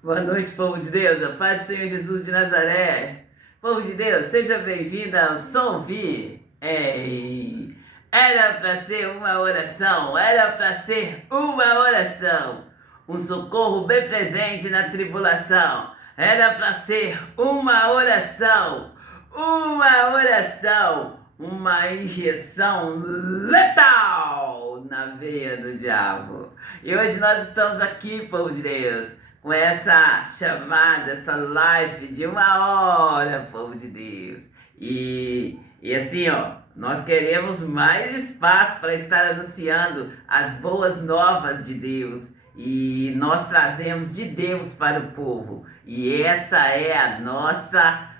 Boa noite, povo de Deus, a paz do Senhor Jesus de Nazaré. Povo de Deus, seja bem-vindo ao Som Vi. Ei, era para ser uma oração, era para ser uma oração. Um socorro bem presente na tribulação. Era para ser uma oração, uma injeção letal na veia do diabo. E hoje nós estamos aqui, povo de Deus, com essa chamada, essa live de 1 hora, povo de Deus. E assim, ó, nós queremos mais espaço para estar anunciando as boas novas de Deus. E nós trazemos de Deus para o povo. E essa é a nossa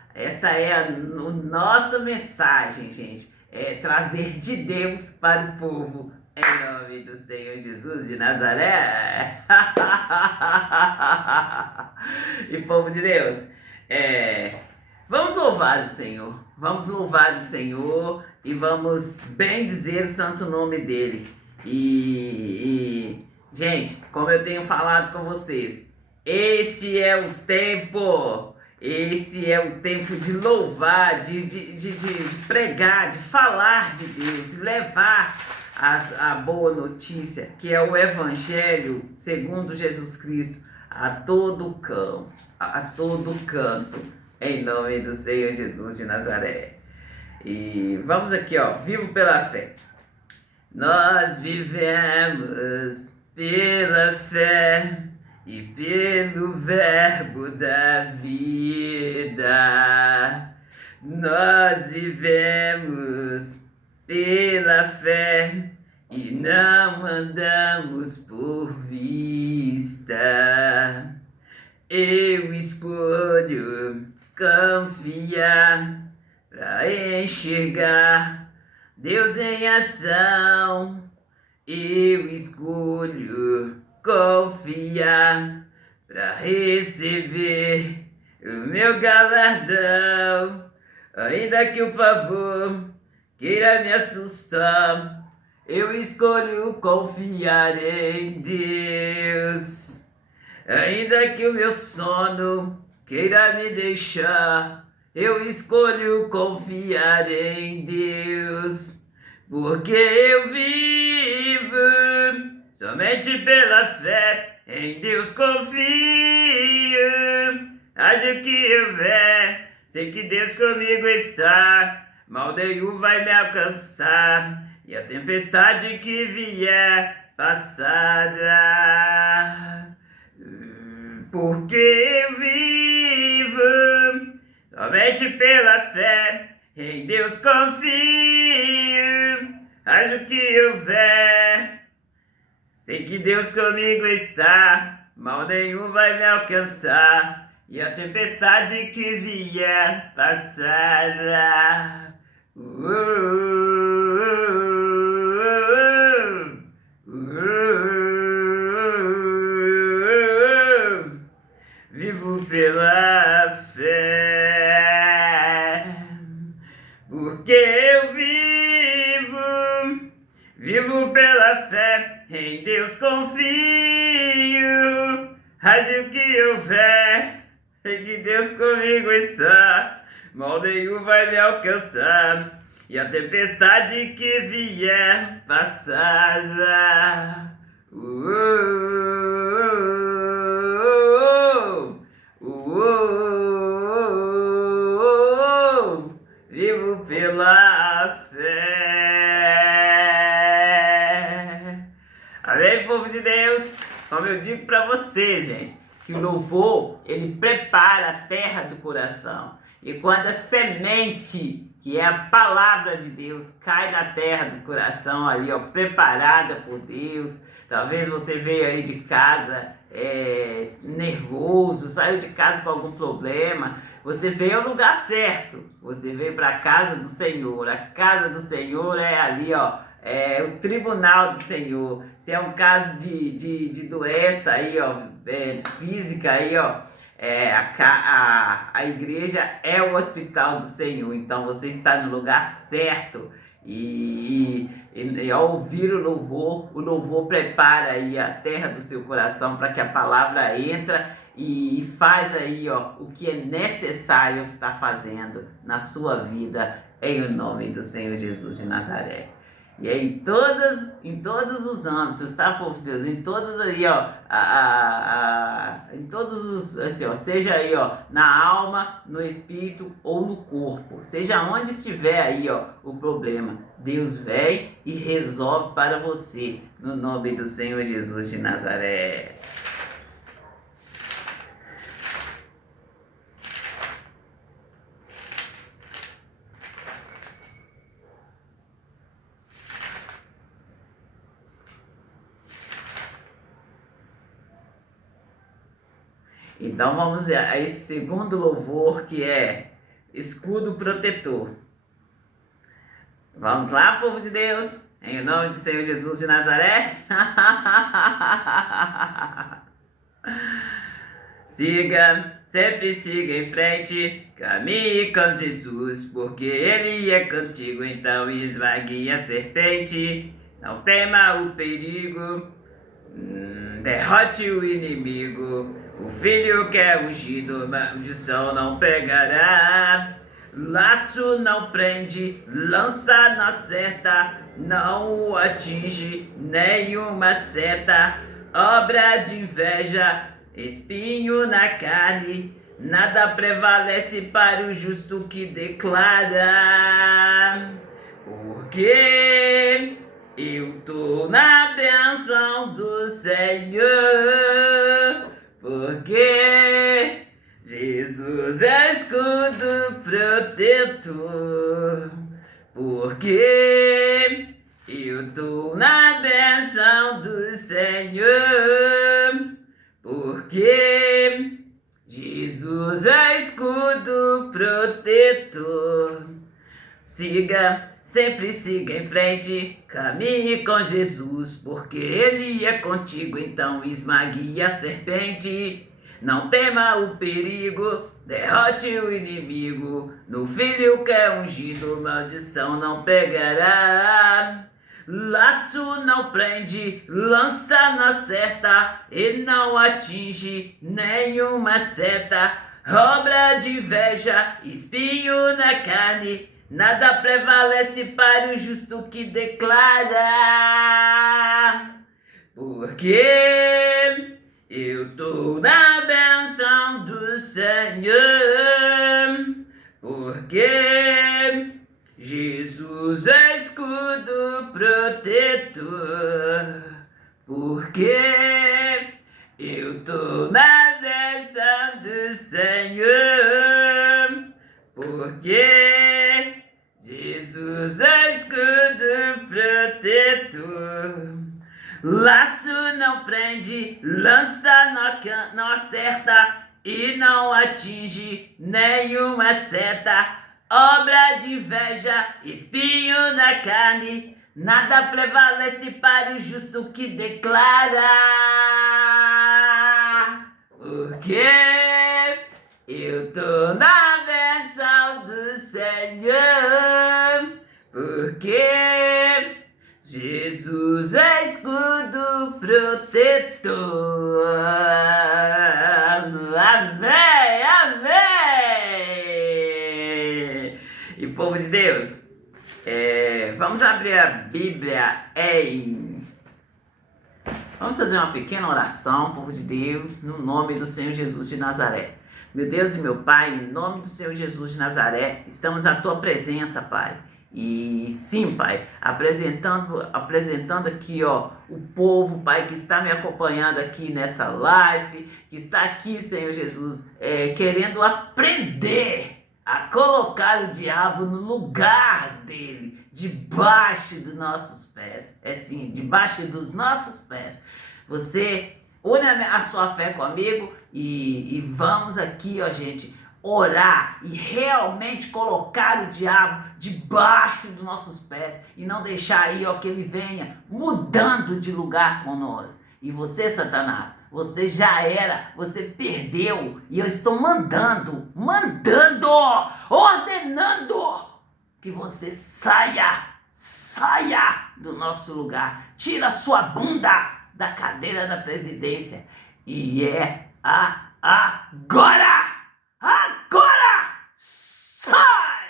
mensagem, gente. É trazer de Deus para o povo. Em nome do Senhor Jesus de Nazaré. E povo de Deus, vamos louvar o Senhor. Vamos louvar o Senhor e vamos bem dizer o santo nome dele. Gente, como eu tenho falado com vocês, este é o tempo. Esse é o tempo de louvar, de pregar, de falar de Deus, de levar a boa notícia, que é o Evangelho segundo Jesus Cristo, a todo canto, em nome do Senhor Jesus de Nazaré. E vamos aqui, ó, vivo pela fé. Nós vivemos pela fé e pelo verbo da vida. Nós vivemos pela fé e não andamos por vista. Eu escolho confiar para enxergar Deus em ação. Eu escolho confiar para receber o meu galardão. Ainda que o pavor queira me assustar, eu escolho confiar em Deus. Ainda que o meu sono queira me deixar, eu escolho confiar em Deus. Porque eu vivo somente pela fé, em Deus confio. Haja o que houver, sei que Deus comigo está. Mal nenhum vai me alcançar, e a tempestade que vier passará. Porque eu vivo somente pela fé, em Deus confio. Haja o que houver, sei que Deus comigo está. Mal nenhum vai me alcançar, e a tempestade que vier passará. Vivo pela fé, porque eu vivo pela fé, em Deus confio. Haja o que houver, sei que Deus comigo está. Mal nenhum vai me alcançar, e a tempestade que vier passará. Vivo pela fé. Amém, povo de Deus? Como eu digo para você, gente, que o louvor, ele prepara a terra do coração. E quando a semente, que é a palavra de Deus, cai na terra do coração ali, ó, preparada por Deus. Talvez você veio aí de casa nervoso, saiu de casa com algum problema. Você veio ao lugar certo. Você veio para a casa do Senhor. A casa do Senhor é ali, ó, é o tribunal do Senhor. Se é um caso de doença aí, ó, física aí, ó, a igreja é o hospital do Senhor. Então você está no lugar certo. E ao ouvir o louvor prepara aí a terra do seu coração para que a palavra entra e faz aí, ó, o que é necessário estar fazendo na sua vida, em o nome do Senhor Jesus de Nazaré. E é em todos os âmbitos, tá, povo de Deus? Em todos aí, ó, em todos os, assim, ó, seja aí, ó, na alma, no espírito ou no corpo, seja onde estiver aí, ó, o problema, Deus vem e resolve para você, no nome do Senhor Jesus de Nazaré. Então vamos a esse segundo louvor, que é escudo protetor. Vamos lá, povo de Deus, em nome do Senhor Jesus de Nazaré. Sempre siga em frente, caminhe com Jesus, porque Ele é contigo, então esmague a serpente. Não tema o perigo, derrote o inimigo. O filho que é ungido, maldição não pegará. Laço não prende, lança não acerta, não o atinge nenhuma seta. Obra de inveja, espinho na carne, nada prevalece para o justo que declara. Porque eu tô na bênção do Senhor, porque Jesus é escudo protetor, porque eu tô na bênção do Senhor, porque Jesus é escudo protetor. Sempre siga em frente, caminhe com Jesus, porque Ele é contigo, então esmague a serpente. Não tema o perigo, derrote o inimigo, no filho que é ungido, maldição não pegará. Laço não prende, lança não acerta, e não atinge nenhuma seta. Obra de inveja, espinho na carne, nada prevalece para o justo que declara. Porque eu tô na bênção do Senhor, porque Jesus é escudo protetor, porque eu tô na bênção do Senhor, porque Jesus é escudo protetor. Laço não prende, lança não acerta, e não atinge nenhuma seta. Obra de inveja, espinho na carne, nada prevalece para o justo que declara. Porque eu tô na bênção do Senhor, porque Jesus é escudo protetor. Amém, amém. E povo de Deus, vamos abrir a Bíblia Vamos fazer uma pequena oração, povo de Deus, no nome do Senhor Jesus de Nazaré. Meu Deus e meu Pai, em nome do Senhor Jesus de Nazaré, estamos à Tua presença, Pai. E sim, Pai, apresentando aqui, ó, o povo, Pai, que está me acompanhando aqui nessa live, que está aqui, Senhor Jesus, querendo aprender a colocar o diabo no lugar dele, debaixo dos nossos pés. Sim, debaixo dos nossos pés. Você une a sua fé comigo e vamos aqui, ó, gente, orar e realmente colocar o diabo debaixo dos nossos pés e não deixar aí, ó, que ele venha mudando de lugar conosco. E você, Satanás, você já era, você perdeu, e eu estou ordenando que você saia do nosso lugar. Tira a sua bunda da cadeira da presidência. E é agora! Agora! Sai!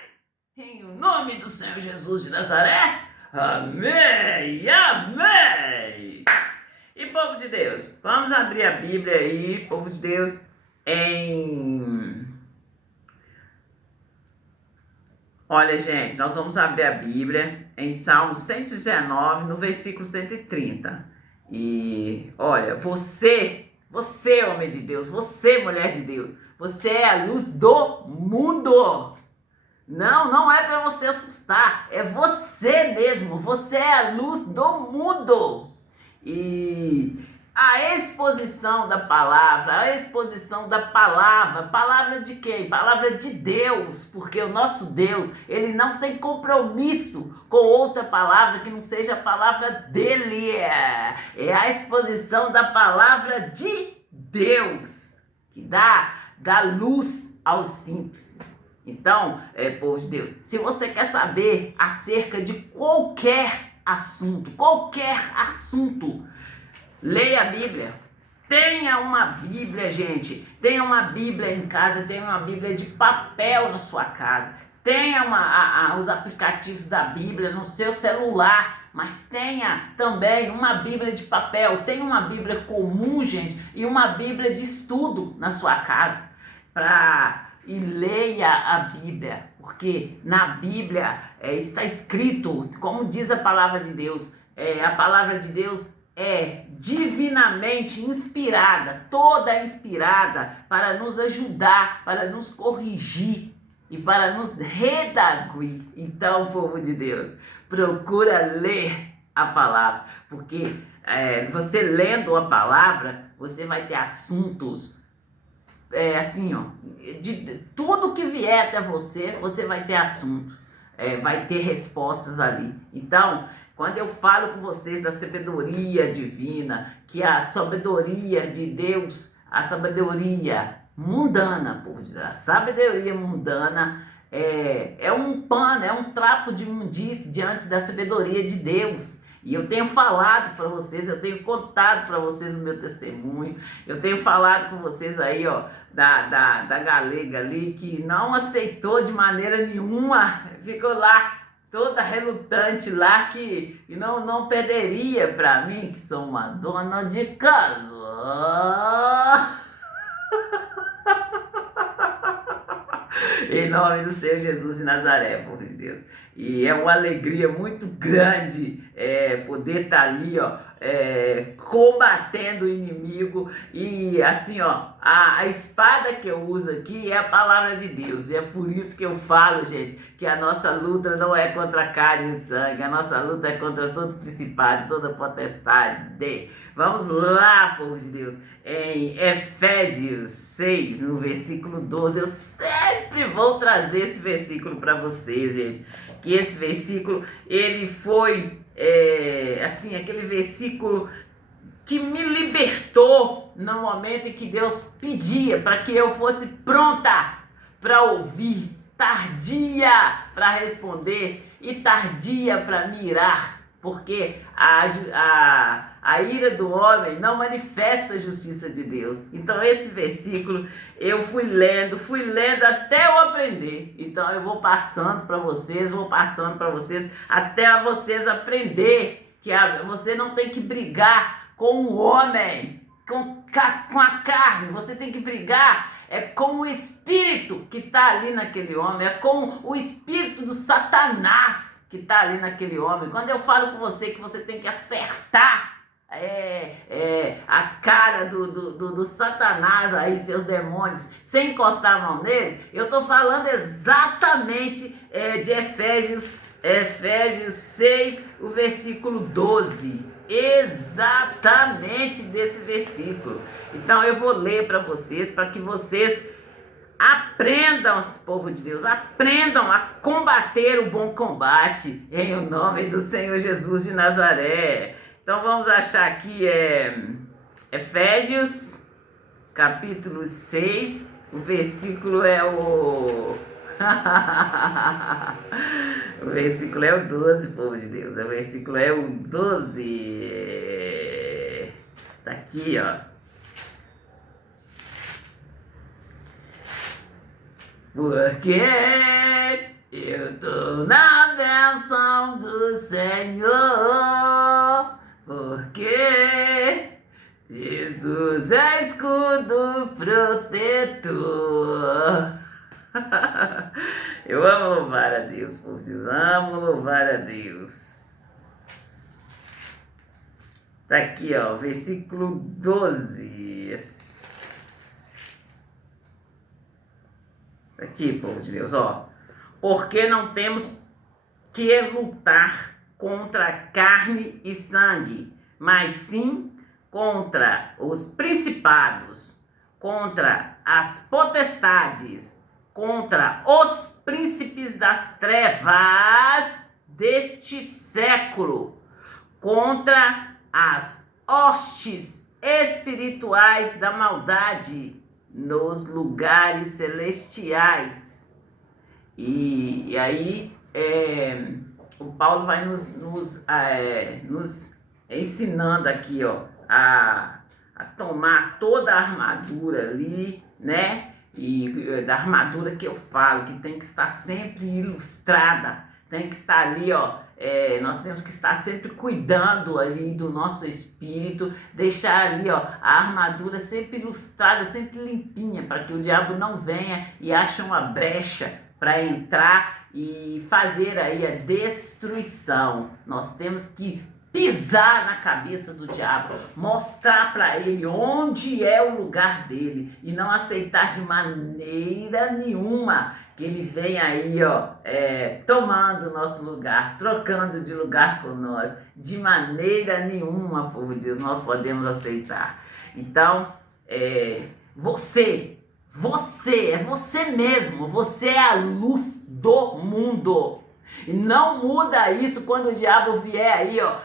Em nome do Senhor Jesus de Nazaré. Amém! Amém! E povo de Deus, vamos abrir a Bíblia aí, povo de Deus, Olha, gente, nós vamos abrir a Bíblia em Salmo 119, no versículo 130. E, olha, você, homem de Deus, você, mulher de Deus, você é a luz do mundo. Não é para você assustar, é você mesmo, você é a luz do mundo. E a exposição da palavra, palavra de quem? Palavra de Deus, porque o nosso Deus, ele não tem compromisso com outra palavra que não seja a palavra dele. É a exposição da palavra de Deus, que dá luz aos simples. Então, povo de Deus, se você quer saber acerca de qualquer assunto, leia a Bíblia. Tenha uma Bíblia, gente. Tenha uma Bíblia em casa, tenha uma Bíblia de papel na sua casa. Tenha os aplicativos da Bíblia no seu celular, mas tenha também uma Bíblia de papel. Tenha uma Bíblia comum, gente, e uma Bíblia de estudo na sua casa. E leia a Bíblia, porque na Bíblia está escrito, como diz a palavra de Deus, a palavra de Deus é divinamente inspirada, toda inspirada para nos ajudar, para nos corrigir e para nos redarguir. Então, povo de Deus, procura ler a palavra, porque você lendo a palavra, você vai ter assuntos de tudo que vier até você, você vai ter assunto, vai ter respostas ali. Então, quando eu falo com vocês da sabedoria divina, que a sabedoria de Deus, a sabedoria mundana, a sabedoria mundana é um pano, é um trapo de imundície diante da sabedoria de Deus. E eu tenho falado para vocês, eu tenho contado para vocês o meu testemunho, eu tenho falado com vocês aí, da galega ali, que não aceitou de maneira nenhuma, ficou lá toda relutante lá, que não perderia para mim, que sou uma dona de casa. Em nome do Senhor Jesus de Nazaré, povo de Deus. E é uma alegria muito grande poder estar ali, combatendo o inimigo. E assim, a espada que eu uso aqui é a palavra de Deus. E é por isso que eu falo, gente, que a nossa luta não é contra carne e sangue. A nossa luta é contra todo principado, toda potestade. Vamos lá, povo de Deus. Em Efésios 6, no versículo 12, eu sempre vou trazer esse versículo para vocês, gente. Que esse versículo, ele foi, aquele versículo que me libertou no momento em que Deus pedia para que eu fosse pronta para ouvir, tardia para responder e tardia para mirar. Porque a ira do homem não manifesta a justiça de Deus. Então esse versículo eu fui lendo até eu aprender. Então eu vou passando para vocês, até vocês aprender que você não tem que brigar com o homem, com a carne. Você tem que brigar com o espírito que está ali naquele homem, é com o espírito do Satanás que está ali naquele homem. Quando eu falo com você que você tem que acertar a cara do Satanás aí, seus demônios, sem encostar a mão nele, eu estou falando exatamente de Efésios 6, o versículo 12. Exatamente desse versículo. Então eu vou ler para vocês, para que vocês aprendam, povo de Deus, aprendam a combater o bom combate em o nome do Senhor Jesus de Nazaré. Então vamos achar aqui Efésios capítulo 6, o versículo é o O versículo é o 12, povo de Deus. O versículo é o 12. Tá aqui, ó. Porque eu tô na bênção do Senhor. Porque Jesus é escudo protetor. Eu amo louvar a Deus, povo de Deus. Amo louvar a Deus. Tá aqui, ó, versículo 12. Tá aqui, povo de Deus, ó. Porque não temos que lutar contra carne e sangue, mas sim contra os principados, contra as potestades, contra os príncipes das trevas deste século, contra as hostes espirituais da maldade nos lugares celestiais. E aí o Paulo vai nos ensinando aqui, ó, a tomar toda a armadura ali, né? E da armadura que eu falo, que tem que estar sempre ilustrada, tem que estar ali, ó. Nós temos que estar sempre cuidando ali do nosso espírito, deixar ali, ó, a armadura sempre ilustrada, sempre limpinha, para que o diabo não venha e ache uma brecha para entrar e fazer aí a destruição. Nós temos que pisar na cabeça do diabo, mostrar para ele onde é o lugar dele e não aceitar de maneira nenhuma que ele venha aí, ó, tomando o nosso lugar, trocando de lugar com nós. De maneira nenhuma, povo de Deus, nós podemos aceitar. Então, você é você mesmo, você é a luz do mundo. E não muda isso quando o diabo vier aí, ó,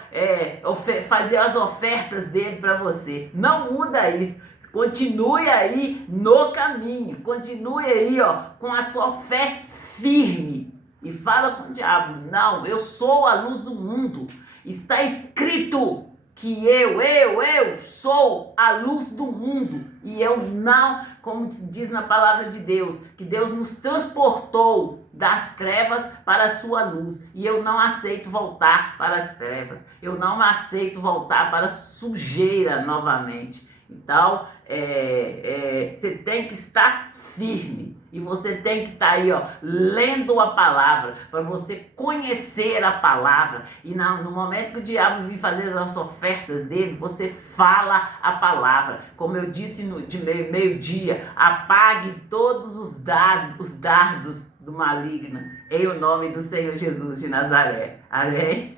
fazer as ofertas dele para você. Não muda isso. Continue aí no caminho. Continue aí, ó, com a sua fé firme. E fala com o diabo: não, eu sou a luz do mundo. Está escrito que eu sou a luz do mundo. E eu não, como diz na palavra de Deus, que Deus nos transportou das trevas para a sua luz. E eu não aceito voltar para as trevas. Eu não aceito voltar para a sujeira novamente. Então, você tem que estar firme. E você tem que estar aí, ó, lendo a palavra, para você conhecer a palavra. E no momento que o diabo vir fazer as ofertas dele, você fala a palavra. Como eu disse de meio-dia, apague todos os dardos do maligno, em o nome do Senhor Jesus de Nazaré. Amém?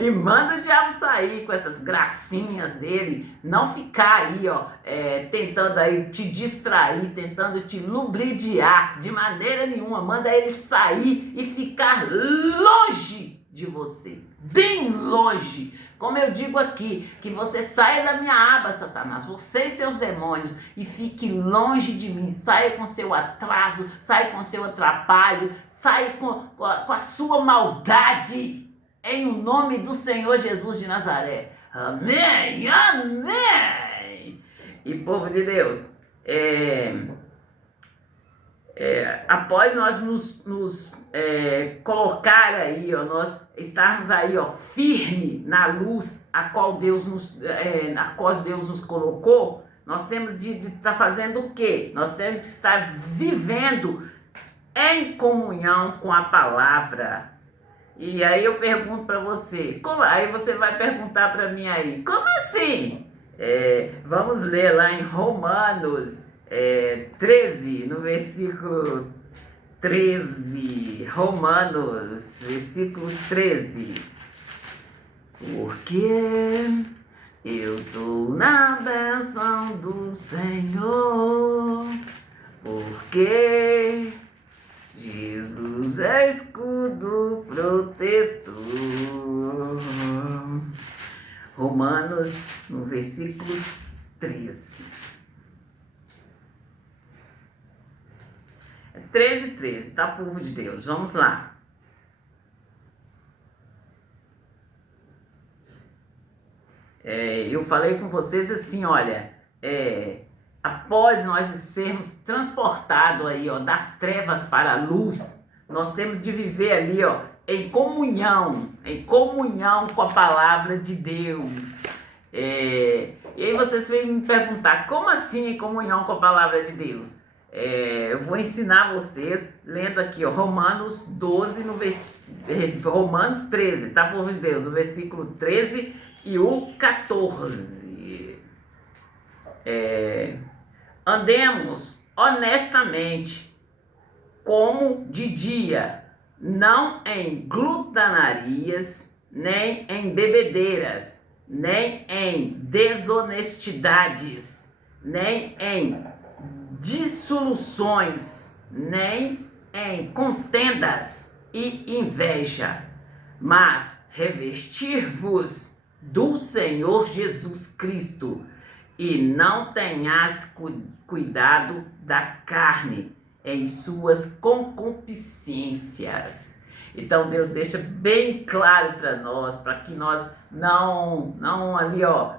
E manda o diabo sair com essas gracinhas dele, não ficar aí, ó, tentando aí te distrair, tentando te lubridiar de maneira nenhuma. Manda ele sair e ficar longe de você, bem longe. Como eu digo aqui, que você saia da minha aba, Satanás, você e seus demônios, e fique longe de mim. Saia com seu atraso, saia com seu atrapalho, saia com a sua maldade. Em o nome do Senhor Jesus de Nazaré. Amém, amém. E povo de Deus, após nós nos colocar aí, ó, nós estarmos aí, ó, firme na luz a qual Deus nos colocou, nós temos de estar fazendo o quê? Nós temos de estar vivendo em comunhão com a palavra. E aí eu pergunto para você, aí você vai perguntar para mim aí, como assim? Vamos ler lá em Romanos 13, no versículo 13. Romanos, versículo 13. Porque eu estou na bênção do Senhor, porque Jesus é escudo protetor. Romanos, no versículo 13. 13:13, tá, povo de Deus? Vamos lá. Eu falei com vocês assim, olha, após nós sermos transportados aí, ó, das trevas para a luz, nós temos de viver ali, ó, em comunhão com a palavra de Deus. E aí vocês vêm me perguntar, como assim em comunhão com a palavra de Deus? Eu vou ensinar vocês lendo aqui, ó, Romanos 12, Romanos 13, tá, povo de Deus? O versículo 13 e o 14. Andemos honestamente, como de dia, não em glutanarias, nem em bebedeiras, nem em desonestidades, nem em dissoluções, nem em contendas e inveja, mas revestir-vos do Senhor Jesus Cristo, e não tenhas cuidado da carne em suas concupiscências. Então Deus deixa bem claro para nós, para que nós não ali, ó,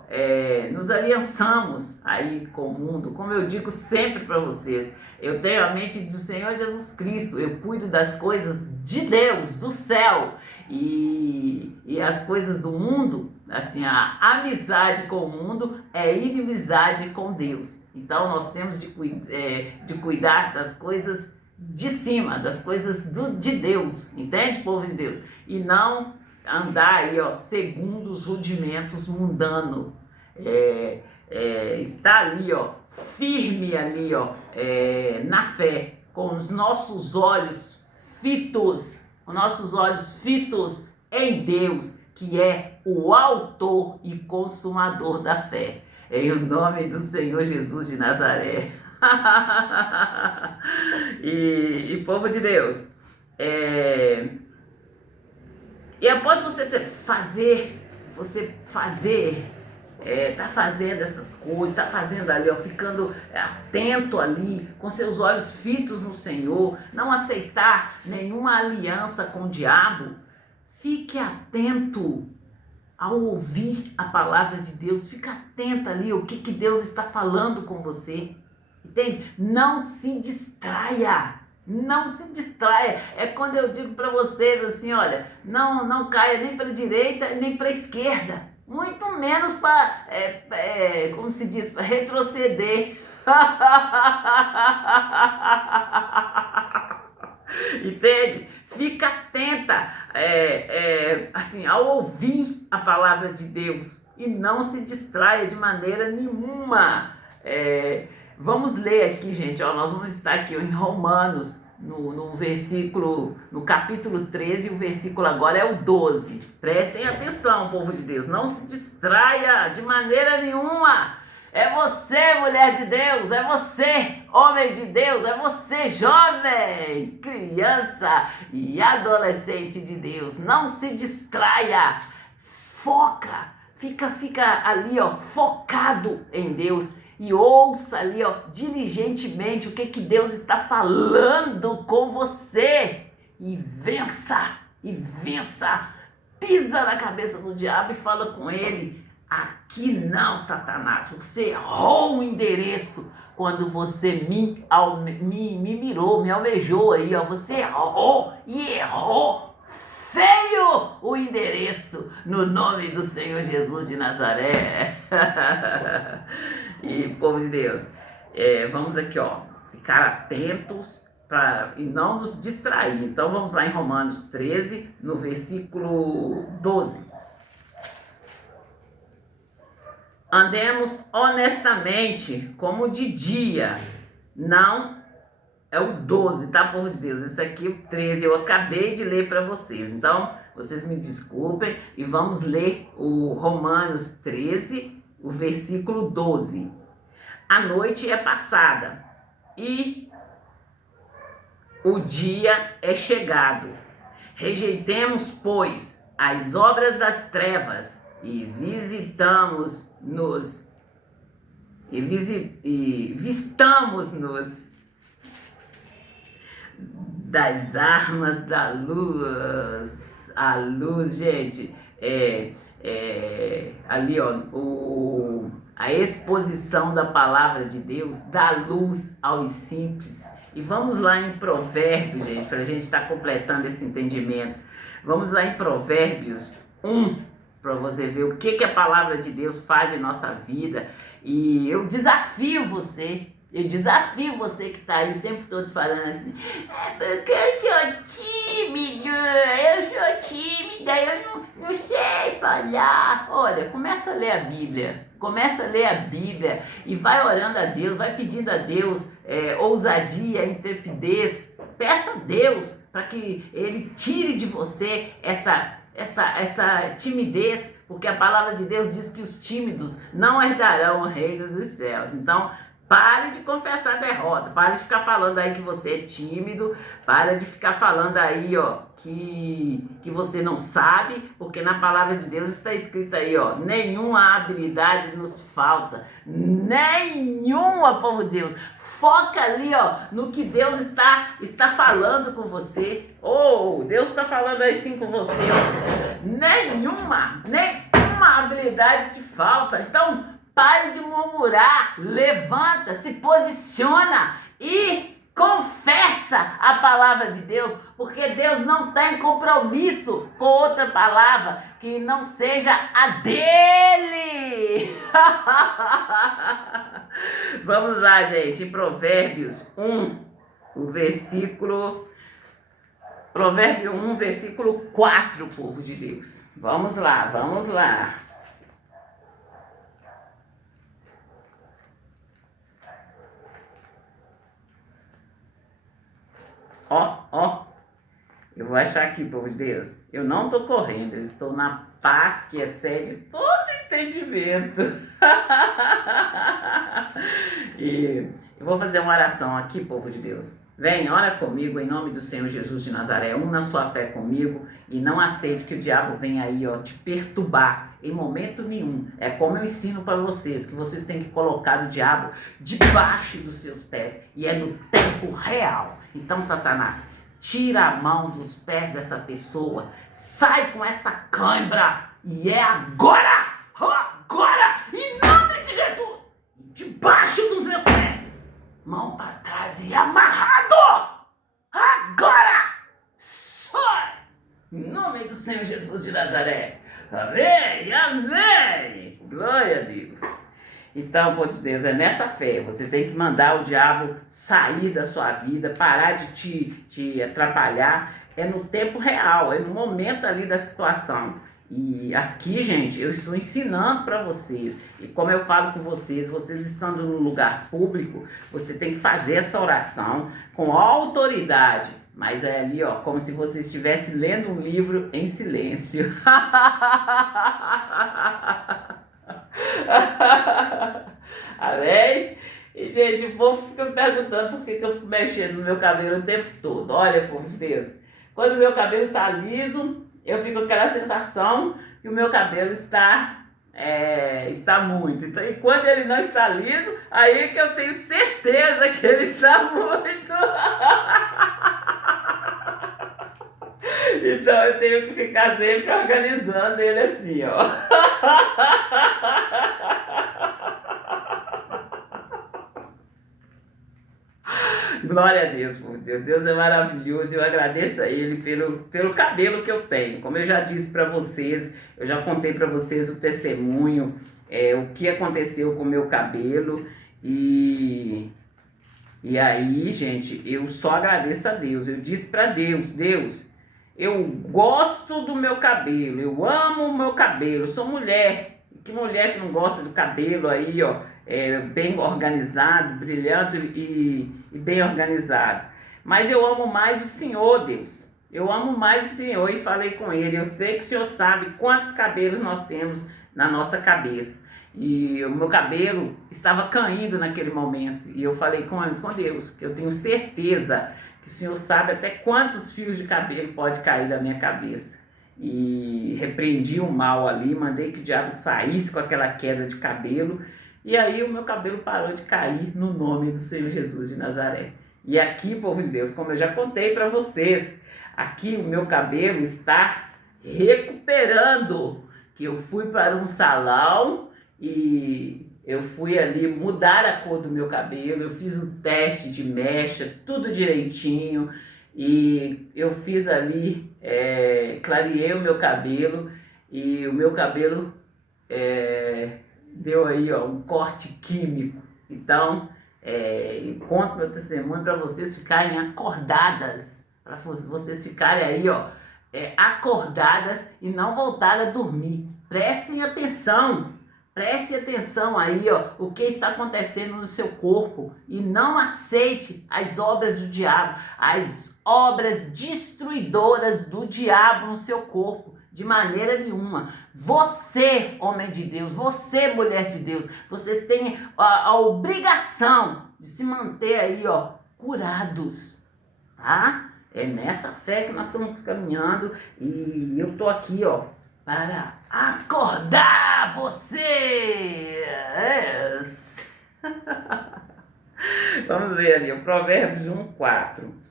nos aliançamos aí com o mundo. Como eu digo sempre para vocês, eu tenho a mente do Senhor Jesus Cristo, eu cuido das coisas de Deus, do céu, e as coisas do mundo, assim, a amizade com o mundo é inimizade com Deus. Então nós temos de cuidar das coisas de cima, das coisas de Deus, entende, povo de Deus? E não andar aí, ó, segundo os rudimentos mundanos. Está ali, ó, firme ali, ó, na fé, com os nossos olhos fitos em Deus, que é o autor e consumador da fé. Em o nome do Senhor Jesus de Nazaré. e povo de Deus, e após você tá fazendo essas coisas, tá fazendo ali, ó, ficando atento ali, com seus olhos fitos no Senhor, não aceitar nenhuma aliança com o diabo, fique atento ao ouvir a palavra de Deus, fica atento ali, o que Deus está falando com você, entende? Não se distraia. É quando eu digo para vocês assim, olha, não caia nem para a direita nem para a esquerda, muito menos para, como se diz, para retroceder. Entende? Fica atenta assim, ao ouvir a palavra de Deus e não se distraia de maneira nenhuma. Vamos ler aqui, gente, ó, nós vamos estar aqui em Romanos, no capítulo 13, o versículo agora é o 12. Prestem atenção, povo de Deus, não se distraia de maneira nenhuma. É você, mulher de Deus, é você, homem de Deus, é você, jovem, criança e adolescente de Deus. Não se distraia, foca, fica ali, ó, focado em Deus e ouça ali, ó, diligentemente o que Deus está falando com você e vença, pisa na cabeça do diabo e fala com ele. Aqui não, Satanás, você errou o endereço quando você me mirou, me almejou aí, ó, você errou feio o endereço, no nome do Senhor Jesus de Nazaré. E povo de Deus, vamos aqui, ó, ficar atentos e não nos distrair. Então vamos lá em Romanos 13, no versículo 12. Andemos honestamente, como de dia, não é o 12, tá, povo de Deus? Esse aqui, o 13, eu acabei de ler para vocês. Então, vocês me desculpem e vamos ler o Romanos 13, o versículo 12. A noite é passada e o dia é chegado. Rejeitemos, pois, as obras das trevas e vistamos-nos das armas da luz. A luz, gente, ali, ó, a exposição da palavra de Deus dá luz aos simples. E vamos lá em Provérbios, gente, para a gente estar completando esse entendimento. Vamos lá em Provérbios 1, para você ver o que a palavra de Deus faz em nossa vida. E eu desafio você que está aí o tempo todo falando assim, porque eu sou tímida, eu não sei falar. Olha, começa a ler a Bíblia e vai orando a Deus, vai pedindo a Deus ousadia, intrepidez. Peça a Deus para que Ele tire de você essa timidez, porque a palavra de Deus diz que os tímidos não herdarão o reino dos céus. Então, pare de confessar derrota, pare de ficar falando aí que você é tímido, pare de ficar falando aí, ó, que você não sabe, porque na palavra de Deus está escrito aí, ó, nenhuma habilidade nos falta, nenhuma, povo de Deus. Foca ali, ó, no que Deus está falando com você. Oh, Deus está falando aí sim com você, ó. Nenhuma habilidade te falta. Então, pare de murmurar, levanta, se posiciona e confessa a palavra de Deus, porque Deus não tem compromisso com outra palavra que não seja a dele. Vamos lá, gente, em Provérbios 1, Provérbio 1, versículo 4, povo de Deus. Vamos lá. Ó, eu vou achar aqui, povo de Deus. Eu não estou correndo, eu estou na paz que excede todo entendimento. E eu vou fazer uma oração aqui, povo de Deus. Vem, ora comigo em nome do Senhor Jesus de Nazaré. Una sua fé comigo e não aceite que o diabo venha aí, ó, te perturbar em momento nenhum. É como eu ensino para vocês, que vocês têm que colocar o diabo debaixo dos seus pés. E é no tempo real. Então, Satanás, tira a mão dos pés dessa pessoa. Sai com essa cãibra. E é agora! Agora! Em nome de Jesus! Debaixo dos meus pés. Mão para trás e amarrado! Agora! Sai! Em nome do Senhor Jesus de Nazaré. Amém! Amém! Glória a Deus! Então, povo de Deus, é nessa fé. Você tem que mandar o diabo sair da sua vida, parar de te atrapalhar. É no tempo real, é no momento ali da situação. E aqui, gente, eu estou ensinando para vocês. E como eu falo com vocês estando num lugar público, você tem que fazer essa oração com autoridade. Mas é ali, ó, como se você estivesse lendo um livro em silêncio. Amém? E, gente, o povo fica me perguntando por que eu fico mexendo no meu cabelo o tempo todo. Olha, povo de Deus, quando o meu cabelo tá liso, eu fico com aquela sensação que o meu cabelo está muito. Então, e quando ele não está liso, aí que eu tenho certeza que ele está muito. Então eu tenho que ficar sempre organizando ele assim, ó. Glória a Deus, por Deus. Deus é maravilhoso. Eu agradeço a Ele pelo cabelo que eu tenho. Como eu já disse para vocês, eu já contei para vocês o testemunho, o que aconteceu com o meu cabelo. E aí, gente, eu só agradeço a Deus. Eu disse para Deus, eu gosto do meu cabelo, eu amo o meu cabelo, eu sou mulher. Que mulher que não gosta do cabelo aí, ó, bem organizado, brilhante e bem organizado. Mas eu amo mais o Senhor, Deus. Eu amo mais o Senhor e falei com Ele. Eu sei que o Senhor sabe quantos cabelos nós temos na nossa cabeça. E o meu cabelo estava caindo naquele momento. E eu falei com Deus, que eu tenho certeza que o Senhor sabe até quantos fios de cabelo pode cair da minha cabeça. E repreendi o mal ali, mandei que o diabo saísse com aquela queda de cabelo. E aí o meu cabelo parou de cair no nome do Senhor Jesus de Nazaré. E aqui, povo de Deus, como eu já contei para vocês, aqui o meu cabelo está recuperando. Que eu fui para um salão e eu fui ali mudar a cor do meu cabelo, eu fiz um teste de mecha, tudo direitinho, e eu fiz ali, clareei o meu cabelo, e o meu cabelo deu aí, ó, um corte químico. Então, eu conto meu testemunho para vocês ficarem acordadas, para vocês ficarem aí, ó, acordadas e não voltarem a dormir. Prestem atenção aí, ó, o que está acontecendo no seu corpo, e não aceite as obras do diabo, as obras destruidoras do diabo no seu corpo. De maneira nenhuma. Você, homem de Deus, você, mulher de Deus, vocês têm a obrigação de se manter aí, ó, curados, tá? É nessa fé que nós estamos caminhando, e eu tô aqui, ó, para acordar você. Vamos ver ali, o Provérbios 1:4.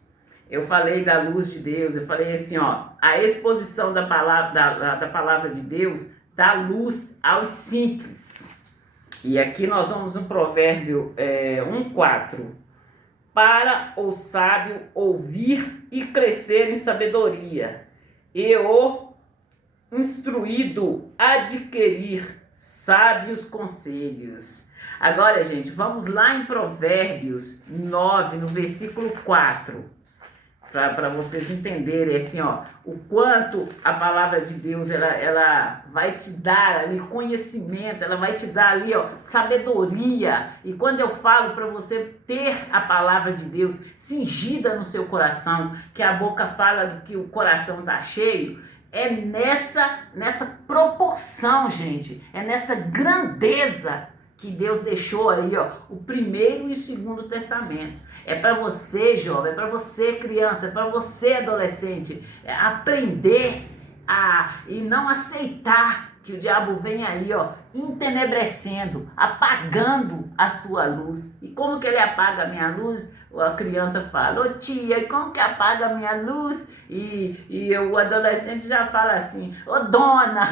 Eu falei da luz de Deus, eu falei assim, ó, a exposição da palavra de Deus dá luz aos simples. E aqui nós vamos no Provérbio 1:4. Para o sábio ouvir e crescer em sabedoria, e o instruído adquirir sábios conselhos. Agora, gente, vamos lá em Provérbios 9, no versículo 4. Para vocês entenderem assim, ó, o quanto a palavra de Deus ela vai te dar ali conhecimento, ela vai te dar ali, ó, sabedoria. E quando eu falo para você ter a palavra de Deus cingida no seu coração, que a boca fala do que o coração tá cheio, é nessa proporção, gente, é nessa grandeza que Deus deixou aí, ó, o primeiro e o segundo testamento. É para você, jovem, é para você, criança, é para você, adolescente, aprender e não aceitar que o diabo vem aí, ó, entenebrecendo, apagando a sua luz. E como que ele apaga a minha luz? A criança fala, ô tia, e como que apaga a minha luz? E o adolescente já fala assim, ô dona!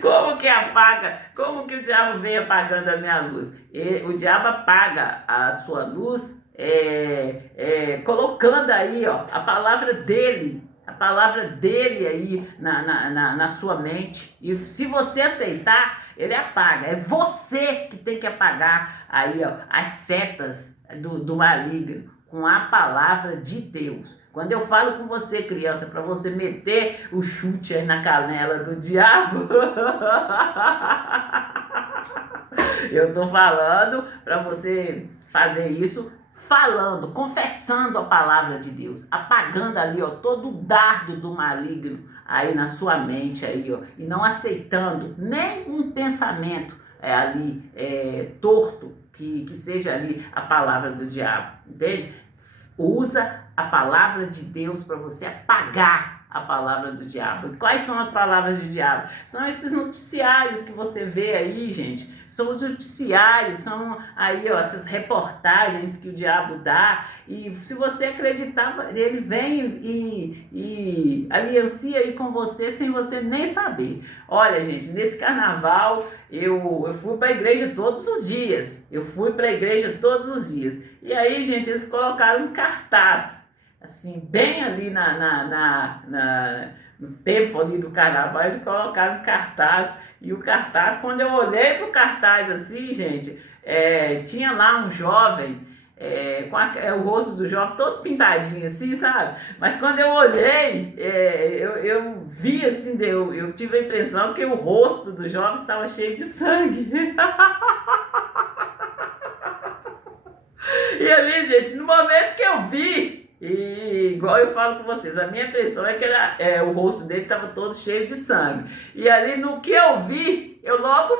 Como que apaga? Como que o diabo vem apagando a minha luz? O diabo apaga a sua luz colocando aí, ó, a palavra dele aí na sua mente. E se você aceitar, ele apaga. É você que tem que apagar aí, ó, as setas do maligno com a palavra de Deus. Quando eu falo com você, criança, para você meter o chute aí na canela do diabo, eu tô falando para você fazer isso falando, confessando a palavra de Deus, apagando ali, ó, todo o dardo do maligno aí na sua mente aí, ó, e não aceitando nem um pensamento torto que seja ali a palavra do diabo, entende? Usa a palavra de Deus para você apagar a palavra do diabo. E quais são as palavras do diabo? São esses noticiários que você vê aí, gente. São os noticiários, são aí, ó, essas reportagens que o diabo dá. E se você acreditar, ele vem e aliancia aí com você sem você nem saber. Olha, gente, nesse carnaval eu fui para a igreja todos os dias. E aí, gente, eles colocaram um cartaz, assim, bem ali no tempo ali do carnaval, eles colocaram um cartaz, e o cartaz, quando eu olhei pro cartaz assim, gente, tinha lá um jovem, com o rosto do jovem todo pintadinho assim, sabe? Mas quando eu olhei, eu vi assim, eu tive a impressão que o rosto do jovem estava cheio de sangue. E ali, gente, no momento que eu vi, e igual eu falo com vocês, a minha impressão é que o rosto dele estava todo cheio de sangue. E ali no que eu vi, eu logo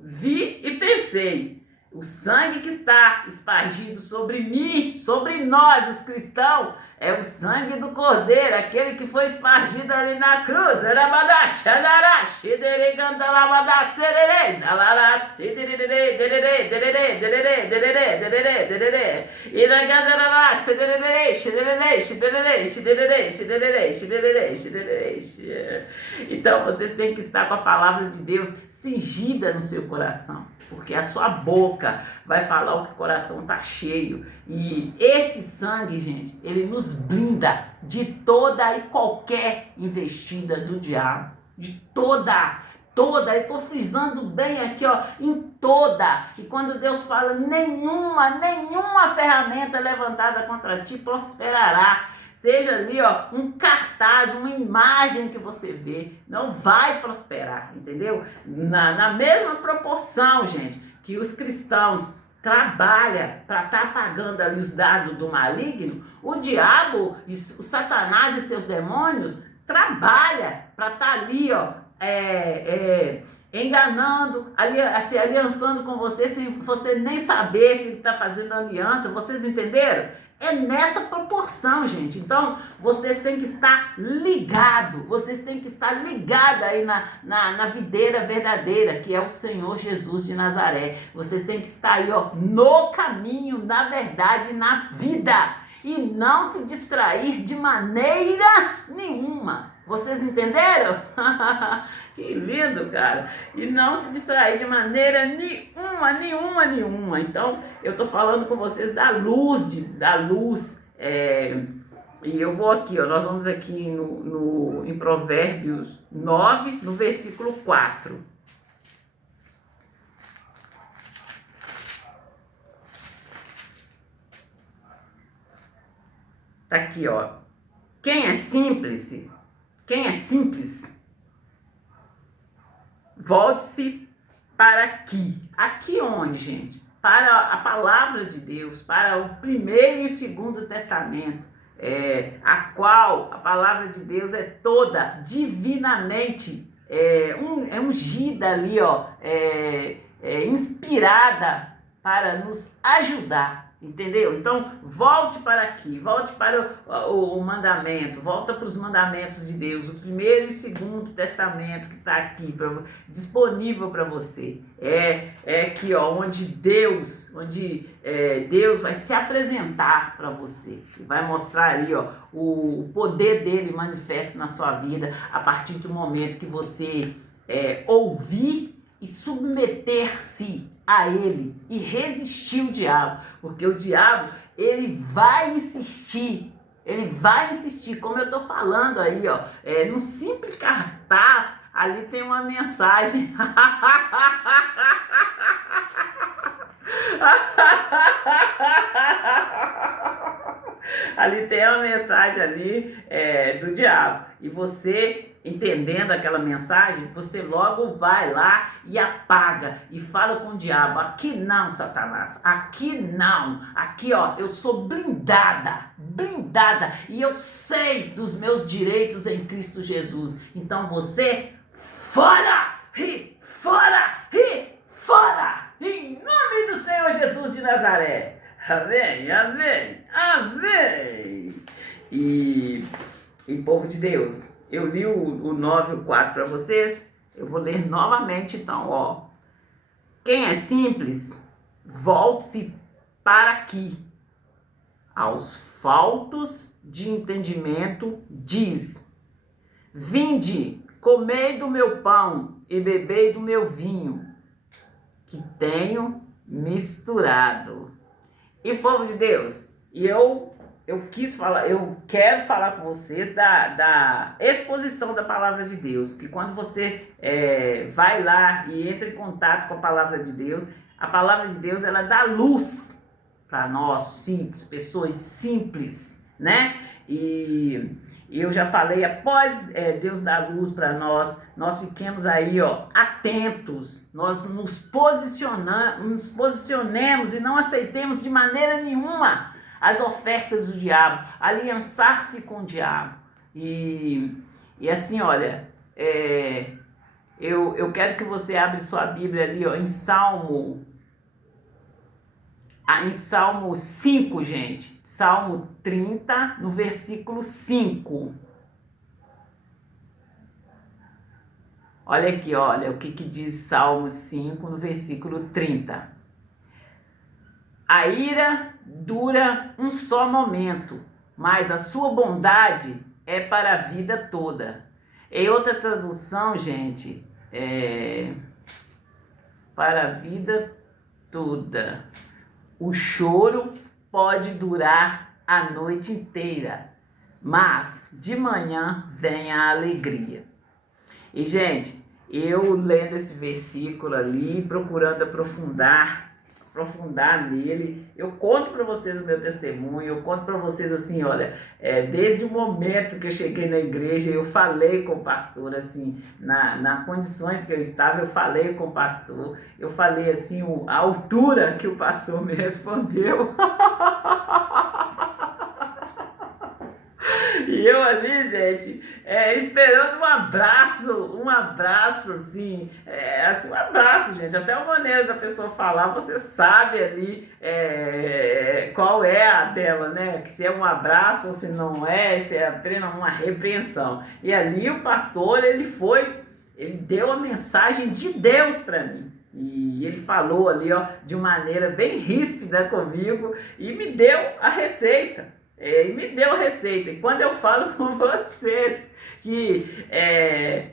vi e pensei, o sangue que está espargido sobre mim, sobre nós, os cristãos, É o sangue do Cordeiro, aquele que foi espargido ali na cruz. Então vocês têm que estar com a palavra de Deus cingida no seu coração, porque a sua boca vai falar o que o coração está cheio. E esse sangue, gente, ele nos blinda de toda e qualquer investida do diabo. De toda, eu estou frisando bem aqui, ó, em toda. E quando Deus fala, nenhuma ferramenta levantada contra ti prosperará. Seja ali, ó, um cartaz, uma imagem que você vê, não vai prosperar, entendeu? Na mesma proporção, gente, que os cristãos trabalham para estar pagando ali os dados do maligno, o diabo, o Satanás e seus demônios trabalham para estar ali, ó, enganando, se aliançando com você sem você nem saber que ele está fazendo aliança. Vocês entenderam? É nessa proporção, gente. Então, vocês têm que estar ligados. Vocês têm que estar ligados aí na videira verdadeira, que é o Senhor Jesus de Nazaré. Vocês têm que estar aí, ó, no caminho, na verdade, na vida. E não se distrair de maneira nenhuma. Vocês entenderam? Que lindo, cara. E não se distrair de maneira nenhuma. Então, eu tô falando com vocês da luz. E eu vou aqui, ó, nós vamos aqui em Provérbios 9, no versículo 4. Tá aqui, ó. Quem é simples, volte-se para aqui. Aqui onde, gente? Para a palavra de Deus, para o primeiro e segundo testamento, a qual a palavra de Deus é toda divinamente ungida ali, ó, inspirada para nos ajudar. Entendeu? Então, volte para aqui, volte para o mandamento, volta para os mandamentos de Deus, o primeiro e o segundo testamento que está aqui, disponível para você. É aqui, ó, onde Deus vai se apresentar para você, vai mostrar ali, ó, o poder dele manifesto na sua vida a partir do momento que você ouvir e submeter-se a ele e resistir o diabo, porque o diabo, ele vai insistir, como eu tô falando aí, ó, no simples cartaz, ali tem uma mensagem. Ali tem uma mensagem ali do diabo, e você, entendendo aquela mensagem, você logo vai lá e apaga e fala com o diabo: aqui não, Satanás, aqui não, aqui, ó, eu sou blindada, e eu sei dos meus direitos em Cristo Jesus. Então você, fora, em nome do Senhor Jesus de Nazaré. Amém. E povo de Deus, eu li o 9 e o 4 para vocês, eu vou ler novamente então, ó. Quem é simples, volte-se para aqui. Aos faltos de entendimento, diz: vinde, comei do meu pão e bebei do meu vinho, que tenho misturado. E povo de Deus, eu quero falar com vocês da exposição da palavra de Deus, que quando você vai lá e entra em contato com a palavra de Deus ela dá luz para nós simples, pessoas simples, né? E eu já falei, após Deus dar luz para nós fiquemos aí, ó, atentos, nós nos posicionemos e não aceitemos de maneira nenhuma as ofertas do diabo, aliançar-se com o diabo. E assim, olha, eu quero que você abra sua Bíblia ali, ó, em Salmo em Salmo 5, gente. Salmo 30, no versículo 5. Olha aqui, olha o que diz Salmo 5, no versículo 30. A ira dura um só momento, mas a sua bondade é para a vida toda. Em outra tradução, gente, para a vida toda. O choro pode durar a noite inteira, mas de manhã vem a alegria. E, gente, eu lendo esse versículo ali, procurando aprofundar nele, eu conto para vocês o meu testemunho, eu conto para vocês assim, olha, desde o momento que eu cheguei na igreja, eu falei com o pastor, assim, nas condições que eu estava, eu falei com o pastor, eu falei assim, a altura que o pastor me respondeu. E eu ali, gente, esperando um abraço, assim, um abraço, gente, até a maneira da pessoa falar, você sabe ali qual é a dela, né, que se é um abraço ou se não é, se é apenas uma repreensão. E ali o pastor, ele deu a mensagem de Deus para mim. E ele falou ali, ó, de maneira bem ríspida comigo e me deu a receita. E quando eu falo com vocês que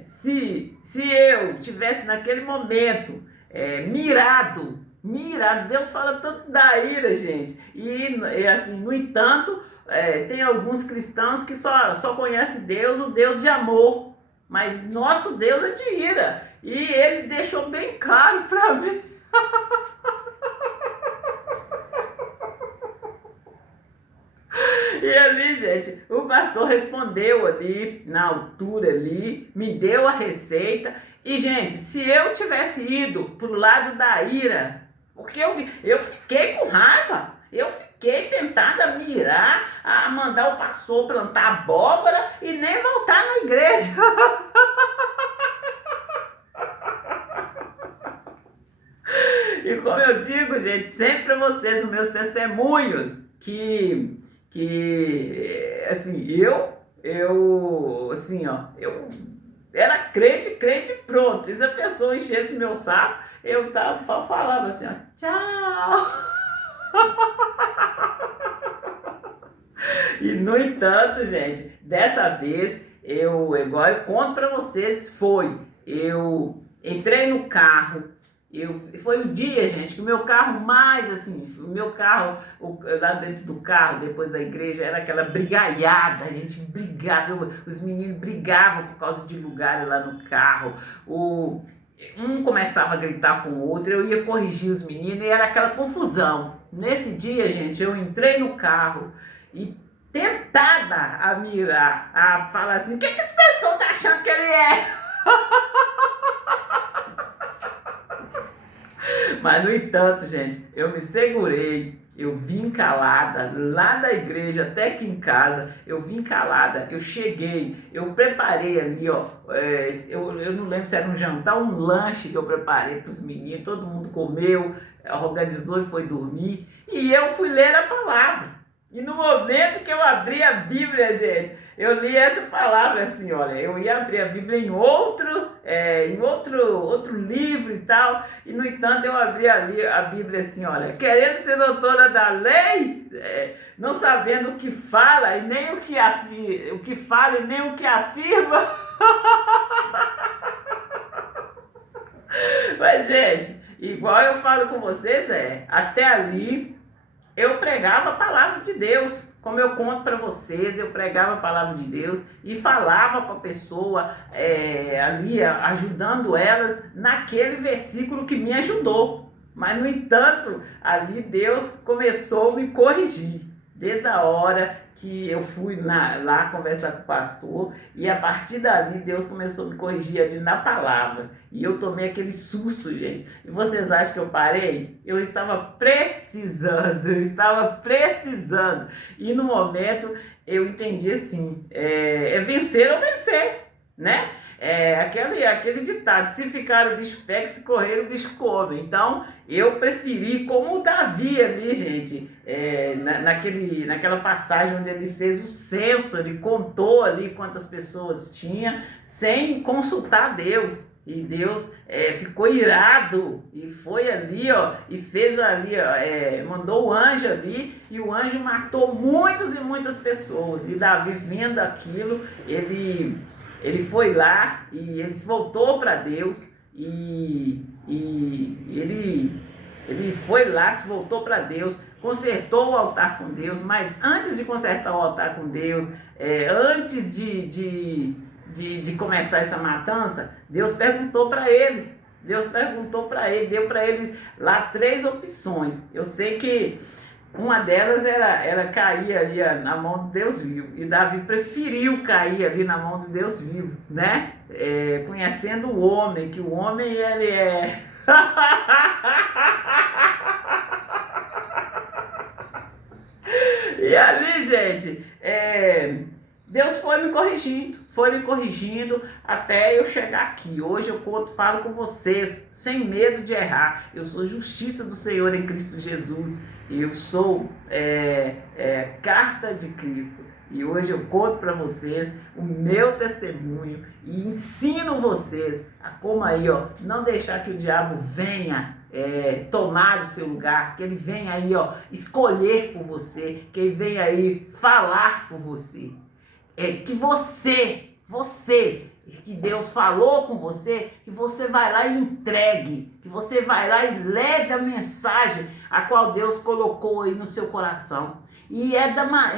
se eu tivesse naquele momento mirado, Deus fala tanto da ira, gente. E assim, no entanto, tem alguns cristãos que só conhecem Deus, o Deus de amor. Mas nosso Deus é de ira. E ele deixou bem claro para mim. E ali, gente, o pastor respondeu ali, na altura ali, me deu a receita. E, gente, se eu tivesse ido pro lado da ira, porque eu fiquei com raiva, eu fiquei tentada a mirar, a mandar o pastor plantar abóbora e nem voltar na igreja. E como eu digo, gente, sempre para vocês, os meus testemunhos, que assim, assim, ó, eu era crente pronto. E se a pessoa enchesse meu saco, eu falava assim, ó, tchau. E no entanto, gente, dessa vez, igual eu conto pra vocês, eu entrei no carro. Foi um dia, gente, que o meu carro lá dentro do carro, depois da igreja, era aquela brigaiada, a gente brigava, os meninos brigavam por causa de lugares lá no carro, um começava a gritar com o outro, eu ia corrigir os meninos e era aquela confusão. Nesse dia, gente, eu entrei no carro e tentada a mirar, a falar assim, o que esse pessoal tá achando que ele é? Mas, no entanto, gente, eu me segurei, eu vim calada, lá da igreja até aqui em casa, eu vim calada, eu cheguei, eu preparei ali, ó, eu não lembro se era um jantar, um lanche que eu preparei para os meninos, todo mundo comeu, organizou e foi dormir, e eu fui ler a palavra. E no momento que eu abri a Bíblia, gente, eu li essa palavra assim, olha, eu ia abrir a Bíblia em outro livro e tal, e no entanto eu abri ali a Bíblia assim, olha, querendo ser doutora da lei, não sabendo o que fala e nem o que fala e nem o que afirma. Mas, gente, igual eu falo com vocês, até ali eu pregava a palavra de Deus, como eu conto para vocês, eu pregava a palavra de Deus e falava para a pessoa ali, ajudando elas naquele versículo que me ajudou. Mas, no entanto, ali Deus começou a me corrigir, desde a hora que eu fui lá conversar com o pastor, e a partir dali Deus começou a me corrigir ali na palavra, e eu tomei aquele susto, gente. E vocês acham que eu parei? Eu estava precisando, e no momento eu entendi assim, vencer ou vencer, né? é aquele ditado, se ficar o bicho pega, se correr o bicho come. Então, eu preferi, como o Davi ali, gente, naquela passagem onde ele fez o censo, ele contou ali quantas pessoas tinha, sem consultar Deus. E Deus ficou irado e foi ali, ó, e fez ali, ó, mandou o anjo ali, e o anjo matou muitas e muitas pessoas. E Davi, vendo aquilo, ele foi lá e ele voltou para Deus e ele foi lá, se voltou para Deus, consertou o altar com Deus, mas antes de consertar o altar com Deus, antes de começar essa matança, Deus perguntou para ele. Deu para ele lá 3 opções. Eu sei que uma delas era cair ali na mão de Deus vivo. E Davi preferiu cair ali na mão de Deus vivo, né? Conhecendo o homem, que o homem ele é... E ali, gente, Deus foi me corrigindo até eu chegar aqui. Hoje eu falo com vocês sem medo de errar. Eu sou justiça do Senhor em Cristo Jesus. Eu sou carta de Cristo. E hoje eu conto para vocês o meu testemunho e ensino vocês a como aí, ó, não deixar que o diabo venha tomar o seu lugar, que ele venha aí, ó, escolher por você, que ele venha aí falar por você. Que você, que Deus falou com você, que você vai lá e entregue, que você vai lá e leve a mensagem a qual Deus colocou aí no seu coração. E